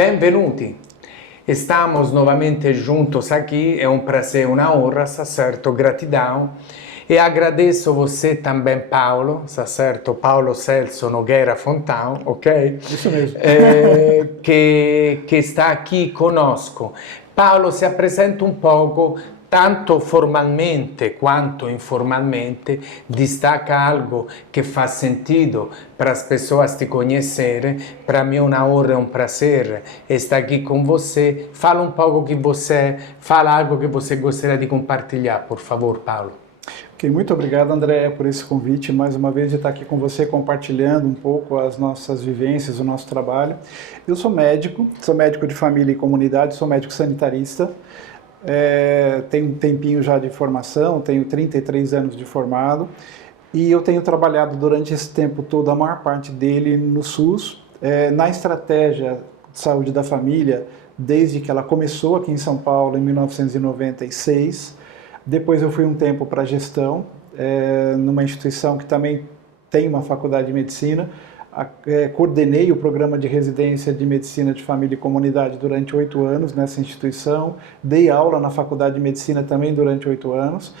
benvenuti. Estamos novamente juntos aqui, é um prazer, uma honra, tá certo? Gratidão. E agradeço você também, Paulo, tá certo? Paulo Celso Nogueira Fontão, ok? Isso mesmo. Que está aqui conosco. Paulo se apresenta um pouco, tanto formalmente quanto informalmente, destaca algo que faz sentido para as pessoas te conhecerem. Para mim é uma honra, é um prazer estar aqui com você. Fala um pouco que você, fala algo que você gostaria de compartilhar, por favor, Paulo. Ok, muito obrigado, André, por esse convite, mais uma vez de estar aqui com você, compartilhando um pouco as nossas vivências, o nosso trabalho. Eu sou médico de família e comunidade, sou médico sanitarista, tenho um tempinho já de formação, tenho 33 anos de formado, e eu tenho trabalhado durante esse tempo todo, a maior parte dele no SUS, na estratégia de saúde da família, desde que ela começou aqui em São Paulo, em 1996, Depois eu fui um tempo para gestão, numa instituição que também tem uma faculdade de medicina. Coordenei o programa de residência de medicina de família e comunidade durante 8 anos nessa instituição. Dei aula na faculdade de medicina também durante 8 anos.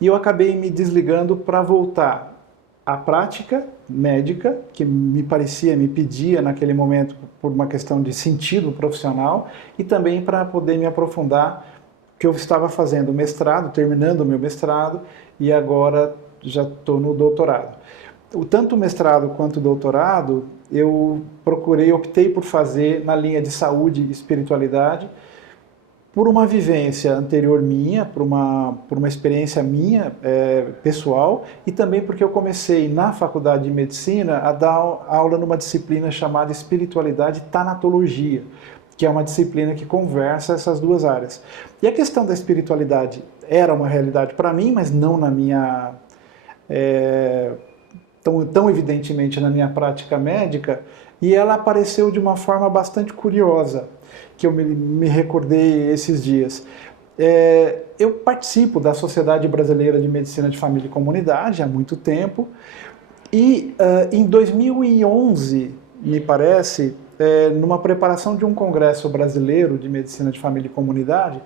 E eu acabei me desligando para voltar à prática médica, que me pedia naquele momento por uma questão de sentido profissional, e também para poder me aprofundar, que eu estava fazendo mestrado, terminando o meu mestrado, e agora já estou no doutorado. Tanto o mestrado quanto o doutorado, eu optei por fazer na linha de saúde e espiritualidade, por uma vivência anterior minha, por uma experiência minha, pessoal, e também porque eu comecei na faculdade de medicina a dar aula numa disciplina chamada espiritualidade e tanatologia, que é uma disciplina que conversa essas duas áreas. E a questão da espiritualidade era uma realidade para mim, mas não na minha... tão evidentemente na minha prática médica, e ela apareceu de uma forma bastante curiosa, que eu me recordei esses dias. Eu participo da Sociedade Brasileira de Medicina de Família e Comunidade há muito tempo, e em 2011, me parece, numa preparação de um congresso brasileiro de medicina de família e comunidade,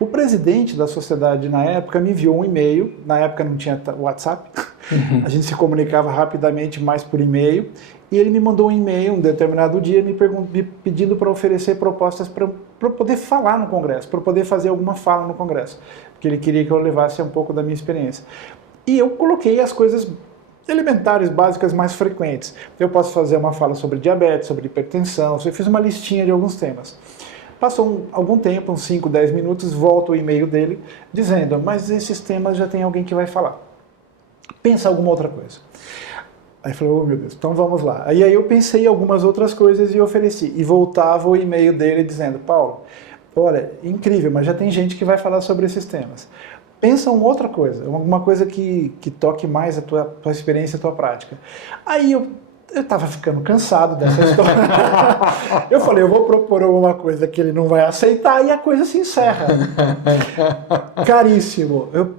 o presidente da sociedade na época me enviou um e-mail. Na época não tinha WhatsApp, a gente se comunicava rapidamente mais por e-mail, e ele me mandou um e-mail um determinado dia me pedindo para oferecer propostas para eu poder falar no congresso, para eu poder fazer alguma fala no congresso, porque ele queria que eu levasse um pouco da minha experiência. E eu coloquei as coisas elementares, básicas, mais frequentes. Eu posso fazer uma fala sobre diabetes, sobre hipertensão, eu fiz uma listinha de alguns temas. Passou algum tempo, uns 5, 10 minutos, volta o e-mail dele, dizendo, mas esses temas já tem alguém que vai falar. Pensa alguma outra coisa. Aí eu falei, oh meu Deus, então vamos lá. Aí eu pensei em algumas outras coisas e ofereci. E voltava o e-mail dele dizendo, Paulo, olha, incrível, mas já tem gente que vai falar sobre esses temas. Pensa uma outra coisa, alguma coisa que toque mais a tua experiência, a tua prática. Aí eu estava ficando cansado dessa história. Eu falei, eu vou propor alguma coisa que ele não vai aceitar, e a coisa se encerra. Caríssimo, eu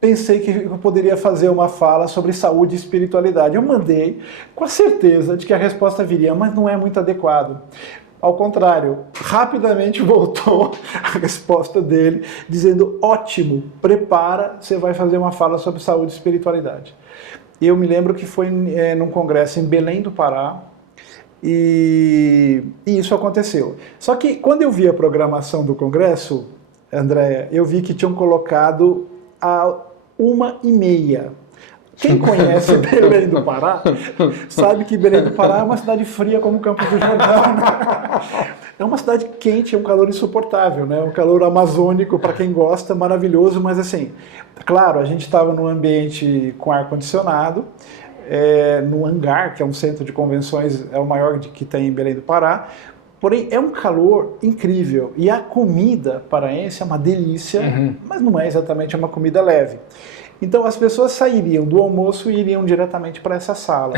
pensei que eu poderia fazer uma fala sobre saúde e espiritualidade. Eu mandei com a certeza de que a resposta viria, mas não é muito adequado. Ao contrário, rapidamente voltou a resposta dele, dizendo, ótimo, prepara, você vai fazer uma fala sobre saúde e espiritualidade. Eu me lembro que foi num congresso em Belém do Pará, e isso aconteceu. Só que quando eu vi a programação do congresso, Andréia, eu vi que tinham colocado a 1h30. Quem conhece Belém do Pará sabe que Belém do Pará é uma cidade fria como Campos do Jordão. É uma cidade quente, é um calor insuportável, né? Um calor amazônico, para quem gosta, maravilhoso, mas assim, claro, a gente estava num ambiente com ar-condicionado, no hangar, que é um centro de convenções, é o maior que tem em Belém do Pará, porém é um calor incrível, e a comida paraense é uma delícia, mas não é exatamente uma comida leve. Então as pessoas sairiam do almoço e iriam diretamente para essa sala.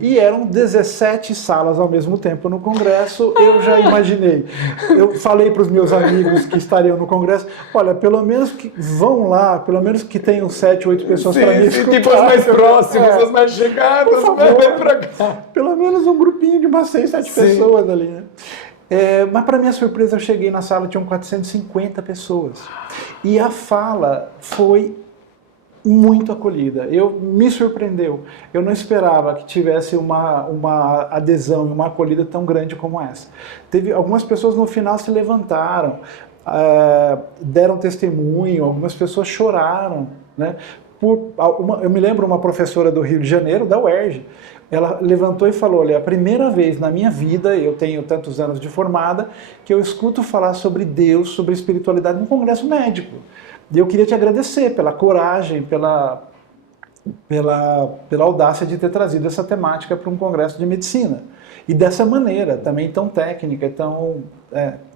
E eram 17 salas ao mesmo tempo no congresso, eu já imaginei. Eu falei para os meus amigos que estariam no congresso, olha, pelo menos que vão lá, pelo menos que tenham 7, 8 pessoas para me escutar. Tipo as mais próximas, as mais chegadas, por favor, vem para cá. Pelo menos um grupinho de umas 6, 7 pessoas ali, né? Mas para minha surpresa eu cheguei na sala, tinham 450 pessoas. E a fala foi muito acolhida. Me surpreendeu. Eu não esperava que tivesse uma adesão, uma acolhida tão grande como essa. Teve algumas pessoas no final se levantaram, deram testemunho, algumas pessoas choraram, né? Eu me lembro uma professora do Rio de Janeiro, da UERJ, ela levantou e falou, olha, é a primeira vez na minha vida, eu tenho tantos anos de formada, que eu escuto falar sobre Deus, sobre espiritualidade num congresso médico. E eu queria te agradecer pela coragem, pela audácia de ter trazido essa temática para um congresso de medicina. E dessa maneira, também tão técnica, tão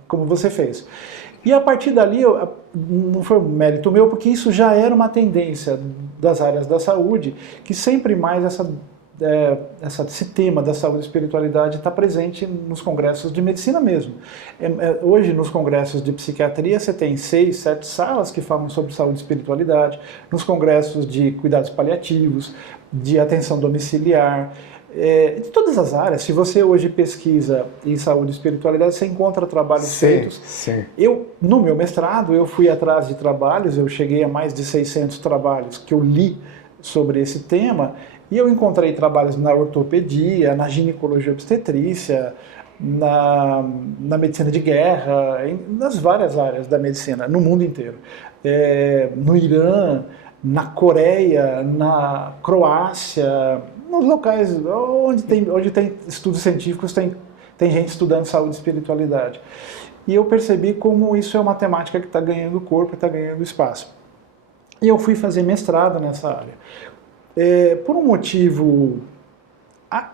como você fez. E a partir dali, não foi um mérito meu, porque isso já era uma tendência das áreas da saúde, que sempre mais esse tema da saúde e espiritualidade está presente nos congressos de medicina mesmo. Hoje, nos congressos de psiquiatria, você tem 6, 7 salas que falam sobre saúde e espiritualidade, nos congressos de cuidados paliativos, de atenção domiciliar, de todas as áreas. Se você hoje pesquisa em saúde e espiritualidade, você encontra trabalhos feitos. Sim. No meu mestrado, eu fui atrás de trabalhos, eu cheguei a mais de 600 trabalhos que eu li sobre esse tema, e eu encontrei trabalhos na ortopedia, na ginecologia obstetrícia, na medicina de guerra, nas várias áreas da medicina, no mundo inteiro. No Irã, na Coreia, na Croácia, nos locais onde tem estudos científicos, tem gente estudando saúde e espiritualidade. E eu percebi como isso é uma temática que está ganhando corpo, está ganhando espaço. E eu fui fazer mestrado nessa área. Por um motivo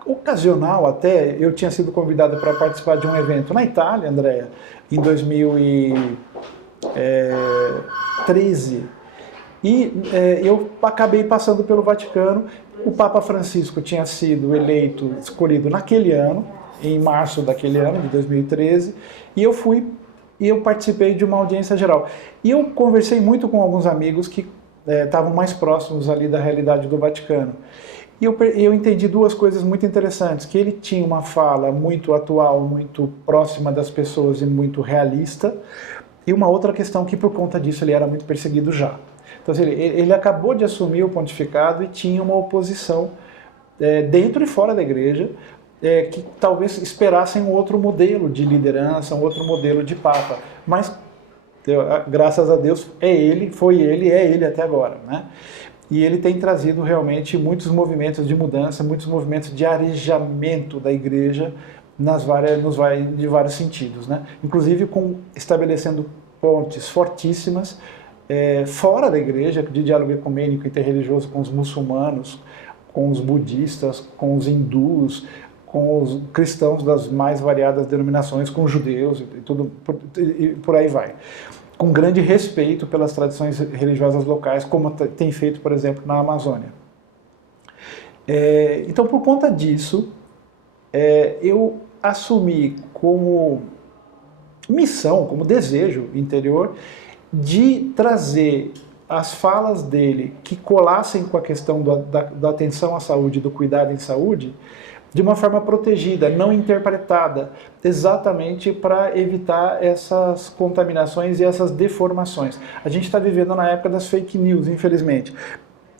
ocasional até, eu tinha sido convidado para participar de um evento na Itália, Andréa, em 2013. E eu acabei passando pelo Vaticano. O Papa Francisco tinha sido escolhido naquele ano, em março daquele ano, de 2013, e eu participei de uma audiência geral. E eu conversei muito com alguns amigos que estavam mais próximos ali da realidade do Vaticano. E eu entendi duas coisas muito interessantes, que ele tinha uma fala muito atual, muito próxima das pessoas e muito realista, e uma outra questão que por conta disso ele era muito perseguido já. Então assim, ele acabou de assumir o pontificado e tinha uma oposição dentro e fora da igreja, que talvez esperassem um outro modelo de liderança, um outro modelo de papa, mas graças a Deus é ele até agora, né? E ele tem trazido realmente muitos movimentos de mudança, muitos movimentos de arejamento da igreja de vários sentidos, né? Inclusive estabelecendo pontes fortíssimas fora da igreja, de diálogo ecumênico interreligioso com os muçulmanos, com os budistas, com os hindus, com os cristãos das mais variadas denominações, com os judeus e por aí vai. Com grande respeito pelas tradições religiosas locais, como tem feito, por exemplo, na Amazônia. Então, por conta disso, eu assumi como missão, como desejo interior, de trazer as falas dele que colassem com a questão da atenção à saúde, do cuidado em saúde, de uma forma protegida, não interpretada, exatamente para evitar essas contaminações e essas deformações. A gente está vivendo na época das fake news, infelizmente,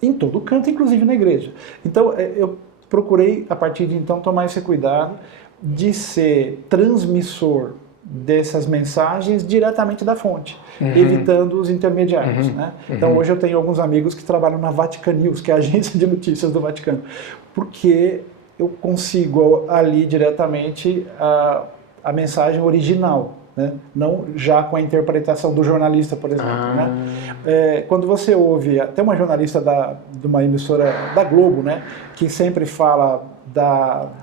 em todo canto, inclusive na igreja. Então, eu procurei, a partir de então, tomar esse cuidado de ser transmissor dessas mensagens diretamente da fonte, evitando os intermediários. Né? Então, hoje eu tenho alguns amigos que trabalham na Vatican News, que é a agência de notícias do Vaticano, porque eu consigo ali diretamente a mensagem original, né? Não já com a interpretação do jornalista, por exemplo. Né? Quando você ouve, até uma jornalista de uma emissora da Globo, né, que sempre fala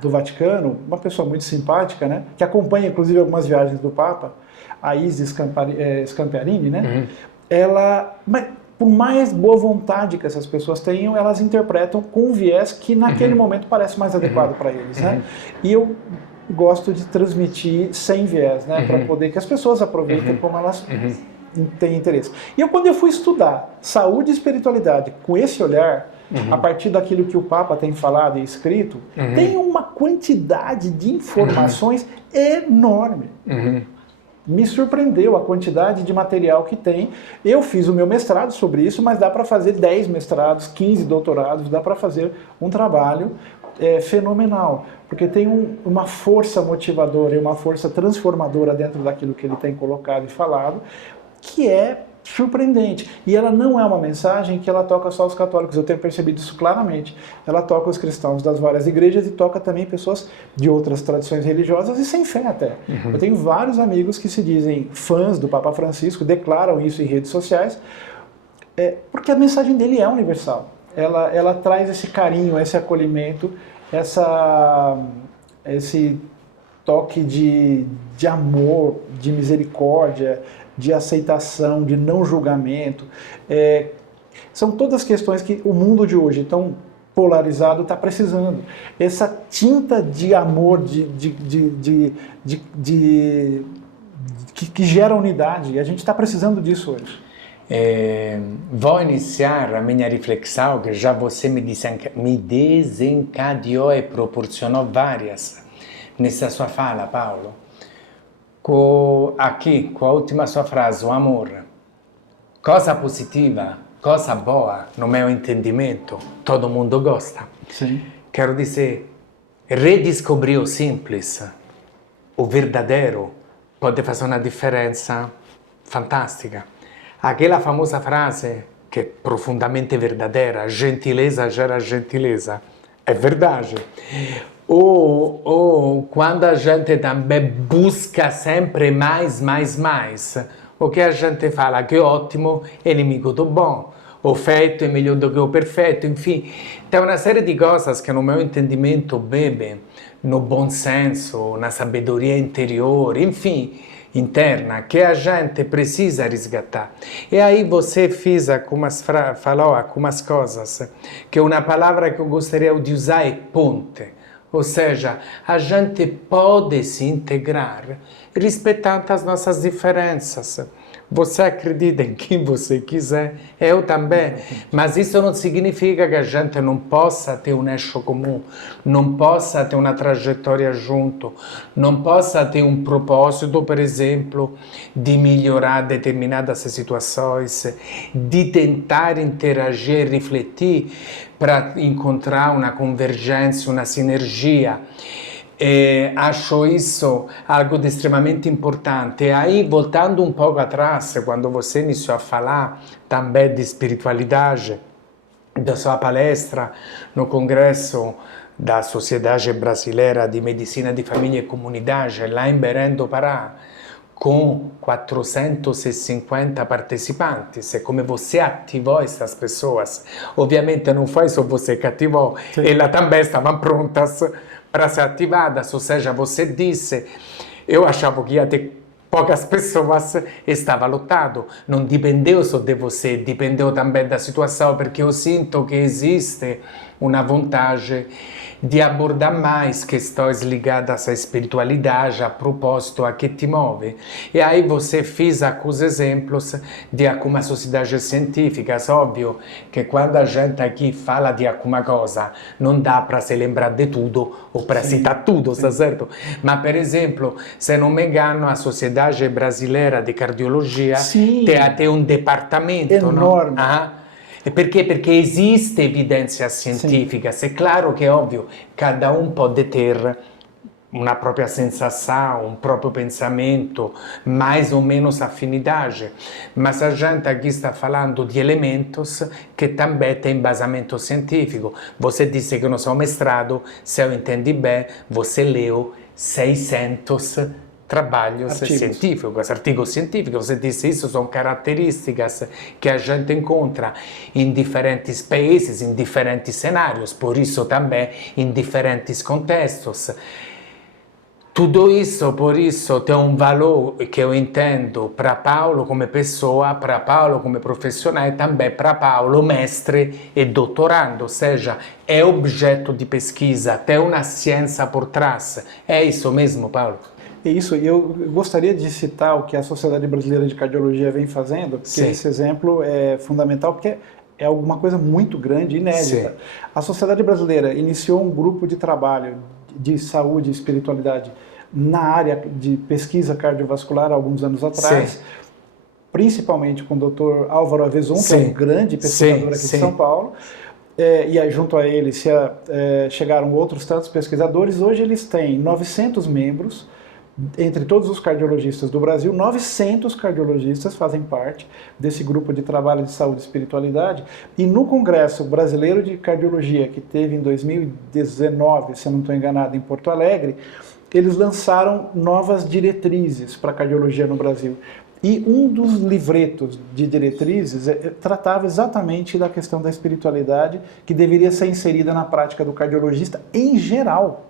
do Vaticano, uma pessoa muito simpática, né, que acompanha inclusive algumas viagens do Papa, a Isis Scampiarini, né, mas por mais boa vontade que essas pessoas tenham, elas interpretam com um viés que naquele momento parece mais adequado para eles. Né? E eu gosto de transmitir sem viés, né? Para poder que as pessoas aproveitem como elas têm interesse. E quando eu fui estudar saúde e espiritualidade com esse olhar, a partir daquilo que o Papa tem falado e escrito, tem uma quantidade de informações enorme. Me surpreendeu a quantidade de material que tem. Eu fiz o meu mestrado sobre isso, mas dá para fazer 10 mestrados, 15 doutorados, dá para fazer um trabalho fenomenal, porque tem uma força motivadora e uma força transformadora dentro daquilo que ele tem colocado e falado, que é surpreendente. E ela não é uma mensagem que ela toca só os católicos, eu tenho percebido isso claramente. Ela toca os cristãos das várias igrejas e toca também pessoas de outras tradições religiosas e sem fé até. Eu tenho vários amigos que se dizem fãs do Papa Francisco, declaram isso em redes sociais, porque a mensagem dele é universal. Ela traz esse carinho, esse acolhimento, esse toque de amor, de misericórdia, de aceitação, de não julgamento. São todas questões que o mundo de hoje, tão polarizado, está precisando. Essa tinta de amor, que gera unidade, e a gente está precisando disso hoje. Vou iniciar a minha reflexão, que já você me desencadeou e proporcionou várias nessa sua fala, Paulo. Aqui, com a última sua frase, o amor. Coisa positiva, coisa boa, no meu entendimento, todo mundo gosta. Sim. Quero dizer, redescobrir o simples, o verdadeiro, pode fazer uma diferença fantástica. Aquela famosa frase, que é profundamente verdadeira, gentileza gera gentileza, é verdade. Ou quando a gente também busca sempre mais, o que a gente fala que é ótimo é inimigo do bom, o feito é melhor do que o perfeito, enfim, tem uma série de coisas que no meu entendimento bebe no bom senso, na sabedoria interior, enfim, interna, que a gente precisa resgatar. E aí você falou algumas coisas, que uma palavra que eu gostaria de usar é ponte. Ou seja, a gente pode se integrar respeitando as nossas diferenças. Você acredita em quem você quiser, eu também, mas isso não significa que a gente não possa ter um eixo comum, não possa ter uma trajetória junto, não possa ter um propósito, por exemplo, de melhorar determinadas situações, de tentar interagir, refletir para encontrar uma convergência, uma sinergia. Acho isso algo de extremamente importante. E aí, voltando um pouco atrás, quando você iniciou a falar também de espiritualidade, da sua palestra no Congresso da Sociedade Brasileira de Medicina de Família e Comunidade, lá em Belém do Pará, com 450 participantes, e como você ativou essas pessoas. Obviamente não foi só você que ativou, elas também estavam prontas para ser ativadas, ou seja, você disse, eu achava que ia ter poucas pessoas, estava lotado, não dependeu só de você, dependeu também da situação, porque eu sinto que existe uma vontade de abordar mais questões ligadas à espiritualidade, a propósito, a que te move. E aí você fez alguns exemplos de algumas sociedades científicas. Óbvio que quando a gente aqui fala de alguma coisa, não dá para se lembrar de tudo ou para citar tudo, está certo? Mas, por exemplo, se não me engano, a Sociedade Brasileira de Cardiologia tem até um departamento enorme. Não? Perché? Perché esiste evidenza científica, é claro que é óbvio, cada um pode ter uma própria sensação, um próprio pensamento, mais ou menos afinidade, mas a gente aqui está falando de elementos que também têm embasamento científico. Você disse que no seu mestrado, se eu entendi bem, você leu 600 trabalhos científicos, artigos científicos. Você disse isso são características que a gente encontra em diferentes países, em diferentes cenários, por isso também em diferentes contextos. Tudo isso, por isso, tem um valor que eu entendo para Paulo como pessoa, para Paulo como profissional e também para Paulo mestre e doutorando, ou seja, é objeto de pesquisa, tem uma ciência por trás. É isso mesmo, Paulo? É isso, e eu gostaria de citar o que a Sociedade Brasileira de Cardiologia vem fazendo, porque esse exemplo é fundamental, porque é alguma coisa muito grande, inédita. Sim. A Sociedade Brasileira iniciou um grupo de trabalho de saúde e espiritualidade na área de pesquisa cardiovascular há alguns anos atrás, Sim. principalmente com o Dr. Álvaro Avezon, que é um grande pesquisador aqui de São Paulo, e aí, junto a ele chegaram outros tantos pesquisadores. Hoje eles têm 900 membros, entre todos os cardiologistas do Brasil, 900 cardiologistas fazem parte desse grupo de trabalho de saúde e espiritualidade. E no Congresso Brasileiro de Cardiologia, que teve em 2019, se eu não estou enganado, em Porto Alegre, eles lançaram novas diretrizes para a cardiologia no Brasil. E um dos livretos de diretrizes tratava exatamente da questão da espiritualidade, que deveria ser inserida na prática do cardiologista em geral.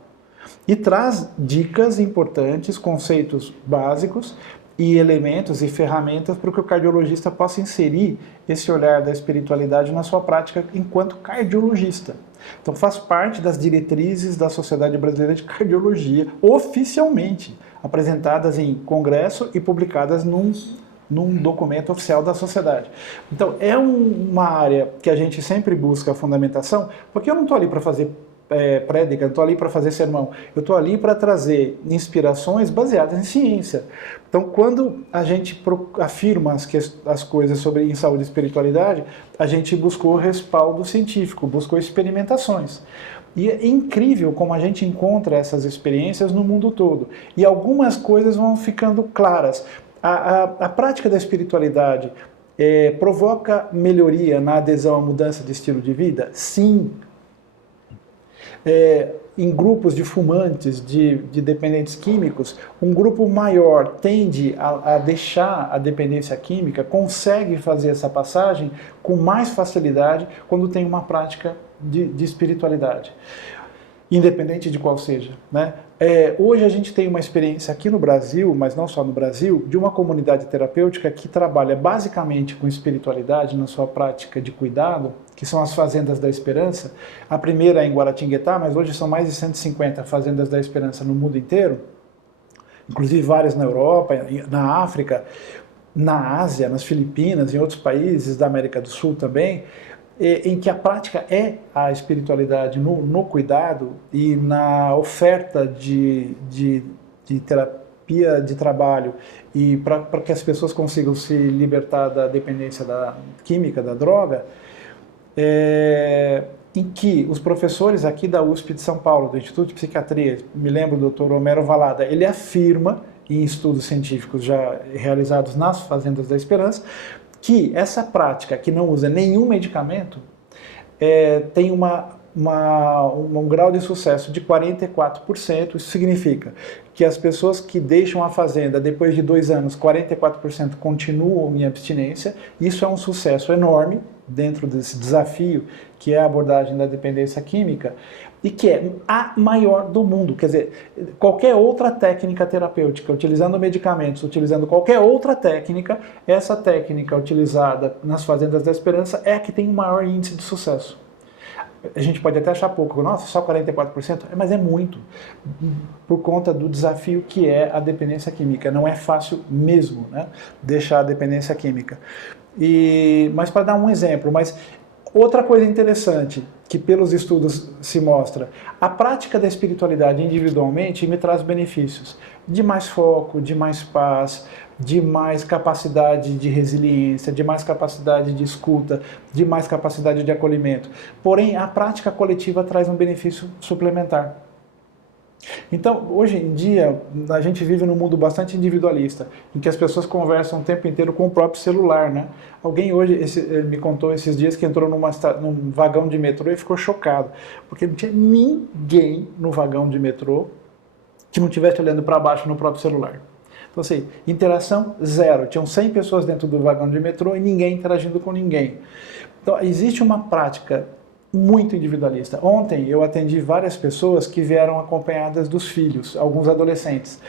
E traz dicas importantes, conceitos básicos e elementos e ferramentas para que o cardiologista possa inserir esse olhar da espiritualidade na sua prática enquanto cardiologista. Então faz parte das diretrizes da Sociedade Brasileira de Cardiologia, oficialmente apresentadas em congresso e publicadas num documento oficial da sociedade. Então é uma área que a gente sempre busca a fundamentação, porque eu não estou ali para fazer prédica, não estou ali para fazer sermão, eu estou ali para trazer inspirações baseadas em ciência. Então, quando a gente afirma as coisas em saúde e espiritualidade, a gente buscou respaldo científico, buscou experimentações. E é incrível como a gente encontra essas experiências no mundo todo. E algumas coisas vão ficando claras. A prática da espiritualidade provoca melhoria na adesão à mudança de estilo de vida? Sim. Em grupos de fumantes, de dependentes químicos, um grupo maior tende a deixar a dependência química, consegue fazer essa passagem com mais facilidade quando tem uma prática de espiritualidade, independente de qual seja, né? Hoje a gente tem uma experiência aqui no Brasil, mas não só no Brasil, de uma comunidade terapêutica que trabalha basicamente com espiritualidade na sua prática de cuidado, que são as Fazendas da Esperança. A primeira é em Guaratinguetá, mas hoje são mais de 150 Fazendas da Esperança no mundo inteiro, inclusive várias na Europa, na África, na Ásia, nas Filipinas, em outros países da América do Sul também, em que a prática é a espiritualidade no cuidado e na oferta de terapia de trabalho e para que as pessoas consigam se libertar da dependência da química, da droga, em que os professores aqui da USP de São Paulo, do Instituto de Psiquiatria, me lembro do Dr. Homero Valada, ele afirma, em estudos científicos já realizados nas Fazendas da Esperança, que essa prática, que não usa nenhum medicamento, tem um grau de sucesso de 44%. Isso significa que as pessoas que deixam a fazenda depois de 2 anos, 44% continuam em abstinência. Isso é um sucesso enorme dentro desse desafio que é a abordagem da dependência química e que é a maior do mundo. Quer dizer, qualquer outra técnica terapêutica, utilizando medicamentos, utilizando qualquer outra técnica, essa técnica utilizada nas Fazendas da Esperança é a que tem o maior índice de sucesso. A gente pode até achar pouco, nossa, só 44%, mas é muito, por conta do desafio que é a dependência química. Não é fácil mesmo, né, deixar a dependência química. Mas para dar um exemplo, outra coisa interessante que pelos estudos se mostra, a prática da espiritualidade individualmente me traz benefícios de mais foco, de mais paz, de mais capacidade de resiliência, de mais capacidade de escuta, de mais capacidade de acolhimento. Porém, a prática coletiva traz um benefício suplementar. Então, hoje em dia, a gente vive num mundo bastante individualista, em que as pessoas conversam o tempo inteiro com o próprio celular, né? Alguém hoje me contou esses dias que entrou num vagão de metrô e ficou chocado, porque não tinha ninguém no vagão de metrô que não estivesse olhando para baixo no próprio celular. Então, assim, interação zero. Tinham 100 pessoas dentro do vagão de metrô e ninguém interagindo com ninguém. Então, existe uma prática muito individualista. Ontem eu atendi várias pessoas que vieram acompanhadas dos filhos, alguns adolescentes.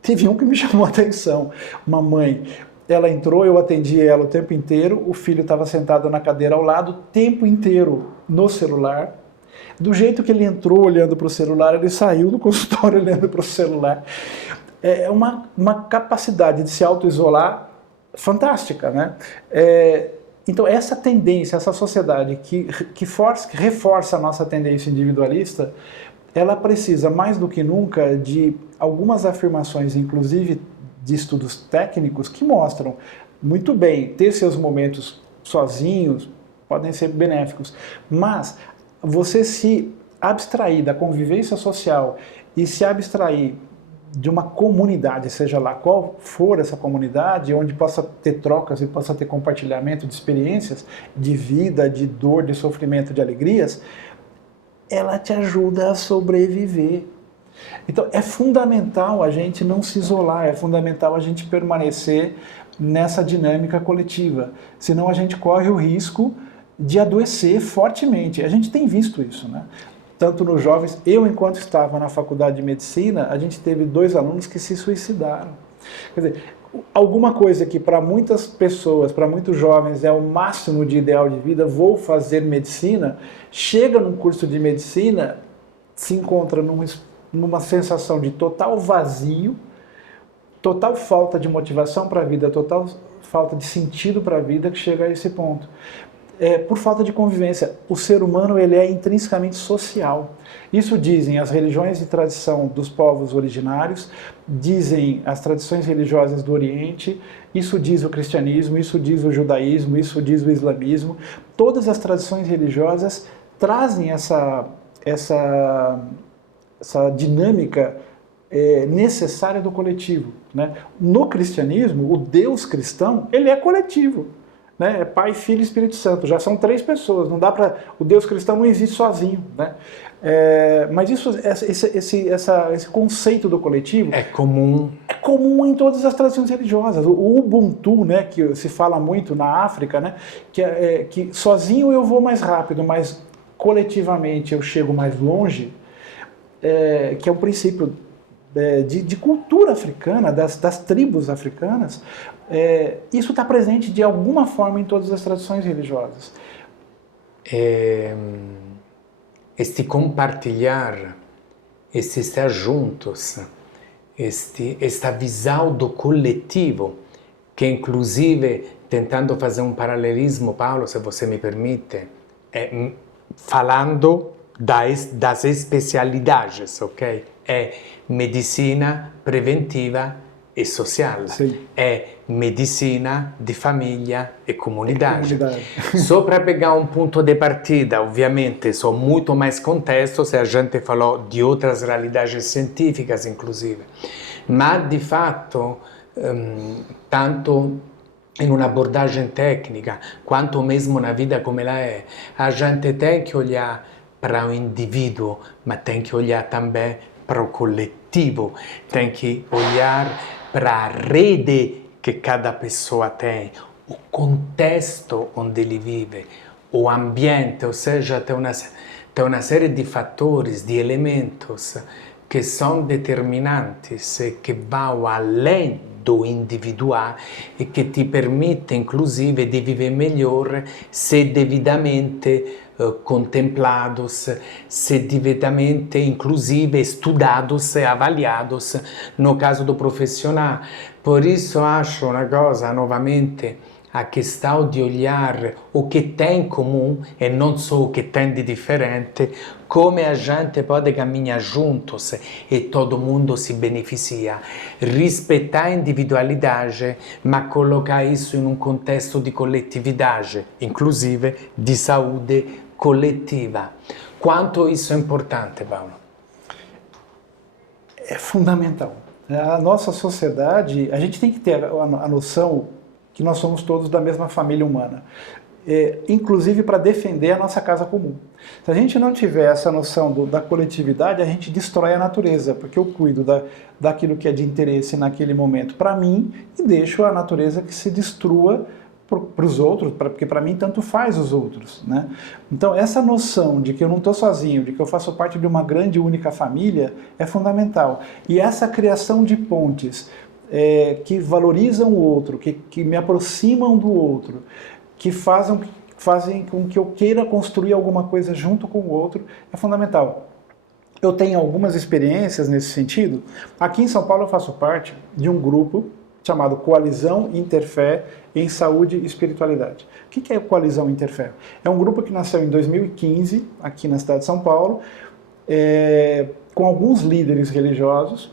Teve um que me chamou a atenção, uma mãe. Ela entrou, eu atendi ela o tempo inteiro, o filho estava sentado na cadeira ao lado, o tempo inteiro no celular. Do jeito que ele entrou olhando para o celular, ele saiu do consultório olhando para o celular. É uma capacidade de se auto-isolar fantástica, né? Então essa tendência, essa sociedade que reforça a nossa tendência individualista, ela precisa mais do que nunca de algumas afirmações, inclusive de estudos técnicos, que mostram muito bem ter seus momentos sozinhos, podem ser benéficos, mas você se abstrair da convivência social e se abstrair de uma comunidade, seja lá qual for essa comunidade, onde possa ter trocas e possa ter compartilhamento de experiências, de vida, de dor, de sofrimento, de alegrias, ela te ajuda a sobreviver. Então é fundamental a gente não se isolar, é fundamental a gente permanecer nessa dinâmica coletiva, senão a gente corre o risco de adoecer fortemente. A gente tem visto isso, né? Tanto nos jovens, eu enquanto estava na faculdade de medicina, a gente teve 2 alunos que se suicidaram. Quer dizer, alguma coisa que para muitas pessoas, para muitos jovens é o máximo de ideal de vida, vou fazer medicina, chega num curso de medicina, se encontra numa sensação de total vazio, total falta de motivação para a vida, total falta de sentido para a vida, que chega a esse ponto. Por falta de convivência. O ser humano ele é intrinsecamente social. Isso dizem as religiões de tradição dos povos originários, dizem as tradições religiosas do Oriente, isso diz o cristianismo, isso diz o judaísmo, isso diz o islamismo. Todas as tradições religiosas trazem essa dinâmica necessária do coletivo, né? No cristianismo, o Deus cristão ele é coletivo. Né? É Pai, Filho e Espírito Santo, já são 3 pessoas, não dá para... O Deus cristão não existe sozinho, né? Mas esse conceito do coletivo... É comum. É comum em todas as tradições religiosas. O Ubuntu, né, que se fala muito na África, né, que sozinho eu vou mais rápido, mas coletivamente eu chego mais longe, que é um princípio de cultura africana, das tribos africanas. Isso está presente de alguma forma em todas as tradições religiosas. Este compartilhar, este estar juntos, esta visão do coletivo, que inclusive, tentando fazer um paralelismo, Paulo, se você me permite, falando das especialidades, ok? É medicina preventiva e social. Sim. É medicina de família e comunidade. Comunidade. Só para pegar um ponto de partida, obviamente, são muito mais contextos, e a gente falou de outras realidades científicas, inclusive. Mas, de fato, tanto em uma abordagem técnica, quanto mesmo na vida como ela é, a gente tem que olhar para o indivíduo, mas tem que olhar também para o coletivo, tem que olhar para a rede que cada pessoa tem, o contexto onde ele vive, o ambiente, ou seja, tem uma série de fatores, de elementos que são determinantes e que vão além do individual e que te permite, inclusive, de viver melhor se devidamente contemplados, se devidamente, inclusive, estudados e avaliados no caso do profissional. Por isso acho uma coisa, novamente, a questão de olhar o que tem em comum e não só o que tem de diferente, como a gente pode caminhar juntos e todo mundo se beneficia. Respeitar a individualidade, mas colocar isso em um contexto de coletividade, inclusive de saúde coletiva. Quanto isso é importante, Paulo? É fundamental. A nossa sociedade, a gente tem que ter a noção que nós somos todos da mesma família humana, inclusive para defender a nossa casa comum. Se a gente não tiver essa noção da coletividade, a gente destrói a natureza, porque eu cuido daquilo que é de interesse naquele momento para mim e deixo a natureza que se destrua para os outros, porque para mim tanto faz os outros, né? Então essa noção de que eu não estou sozinho, de que eu faço parte de uma grande única família é fundamental. E essa criação de pontes que valorizam o outro, que me aproximam do outro, que fazem com que eu queira construir alguma coisa junto com o outro, é fundamental. Eu tenho algumas experiências nesse sentido. Aqui em São Paulo eu faço parte de um grupo chamado Coalizão Interfé em Saúde e Espiritualidade. O que é a Coalizão Interfé? É um grupo que nasceu em 2015, aqui na cidade de São Paulo, com alguns líderes religiosos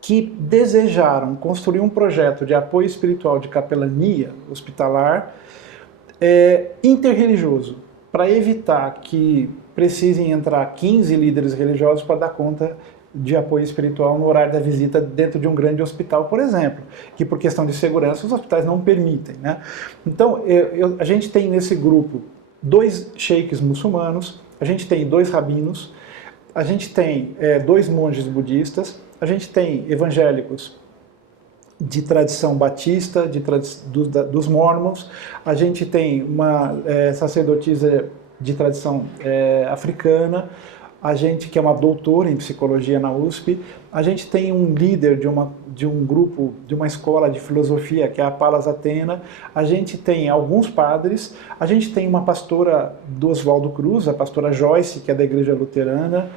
que desejaram construir um projeto de apoio espiritual de capelania hospitalar interreligioso, para evitar que precisem entrar 15 líderes religiosos para dar conta de apoio espiritual no horário da visita dentro de um grande hospital, por exemplo, que por questão de segurança os hospitais não permitem, né? Então, a gente tem nesse grupo 2 sheiks muçulmanos, a gente tem 2 rabinos, a gente tem 2 monges budistas, a gente tem evangélicos de tradição batista, dos mormons, a gente tem uma sacerdotisa de tradição africana, a gente que é uma doutora em psicologia na USP, a gente tem um líder de um grupo, de uma escola de filosofia, que é a Palas Athena, a gente tem alguns padres, a gente tem uma pastora do Oswaldo Cruz, a pastora Joyce, que é da Igreja Luterana,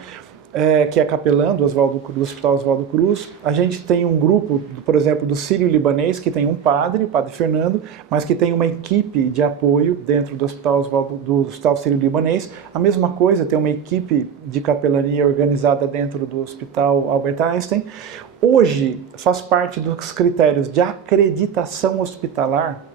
que é capelã do Hospital Oswaldo Cruz. A gente tem um grupo, por exemplo, do Sírio-Libanês, que tem um padre, o padre Fernando, mas que tem uma equipe de apoio dentro do Hospital Sírio-Libanês. A mesma coisa, tem uma equipe de capelania organizada dentro do Hospital Albert Einstein. Hoje, faz parte dos critérios de acreditação hospitalar,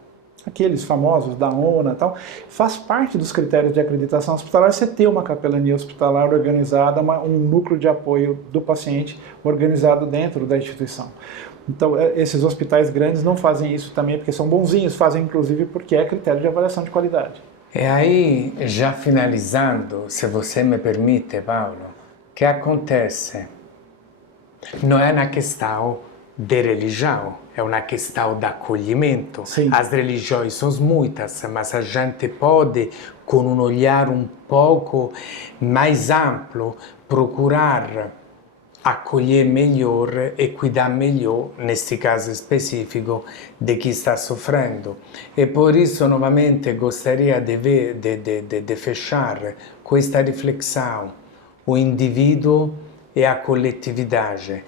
aqueles famosos da ONA e tal, faz parte dos critérios de acreditação hospitalar você ter uma capelania hospitalar organizada, um núcleo de apoio do paciente organizado dentro da instituição. Então, esses hospitais grandes não fazem isso também porque são bonzinhos, fazem inclusive porque é critério de avaliação de qualidade. E aí, já finalizando, se você me permite, Paulo, o que acontece? Não é na questão de religião, é uma questão de acolhimento. Sim. As religiões são muitas, mas a gente pode, com um olhar um pouco mais amplo, procurar acolher melhor e cuidar melhor, neste caso específico, de quem está sofrendo. E por isso, novamente, gostaria de fechar com esta reflexão: o indivíduo e a coletividade.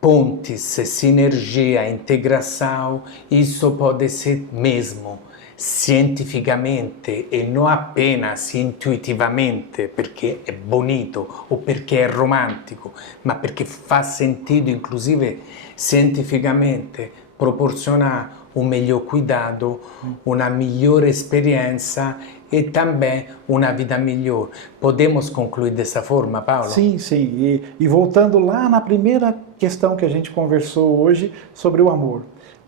Pontes, sinergia, integração, isso pode ser mesmo cientificamente e não apenas intuitivamente, perché è bonito o perché è romantico, ma perché fa sentido, inclusive cientificamente, proporcionar um melhor cuidado, uma melhor experiência e também uma vida melhor. Podemos concluir dessa forma, Paulo? Sim, sim. E voltando lá na primeira questão que a gente conversou hoje sobre o amor,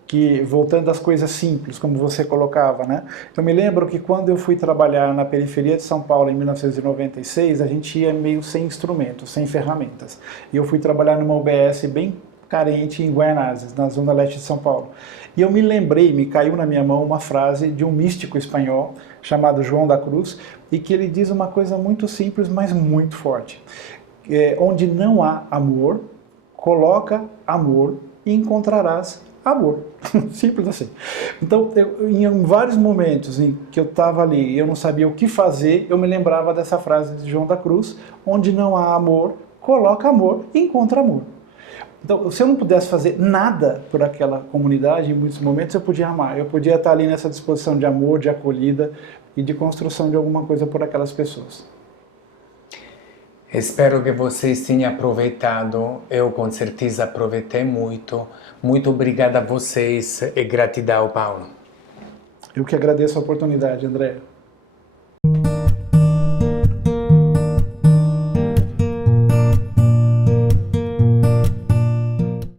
que voltando às coisas simples, como você colocava, né? Eu me lembro que quando eu fui trabalhar na periferia de São Paulo em 1996, a gente ia meio sem instrumentos, sem ferramentas. E eu fui trabalhar numa UBS bem carente em Guaianazes, na zona leste de São Paulo. E eu me lembrei, me caiu na minha mão uma frase de um místico espanhol chamado João da Cruz, e que ele diz uma coisa muito simples, mas muito forte. Onde não há amor, coloca amor e encontrarás amor. Simples assim. Então, em vários momentos em que eu estava ali e eu não sabia o que fazer, eu me lembrava dessa frase de João da Cruz: onde não há amor, coloca amor e encontra amor. Então, se eu não pudesse fazer nada por aquela comunidade, em muitos momentos eu podia amar, eu podia estar ali nessa disposição de amor, de acolhida e de construção de alguma coisa por aquelas pessoas. Espero que vocês tenham aproveitado, eu com certeza aproveitei muito. Muito obrigado a vocês e gratidão, Paulo. Eu que agradeço a oportunidade, André.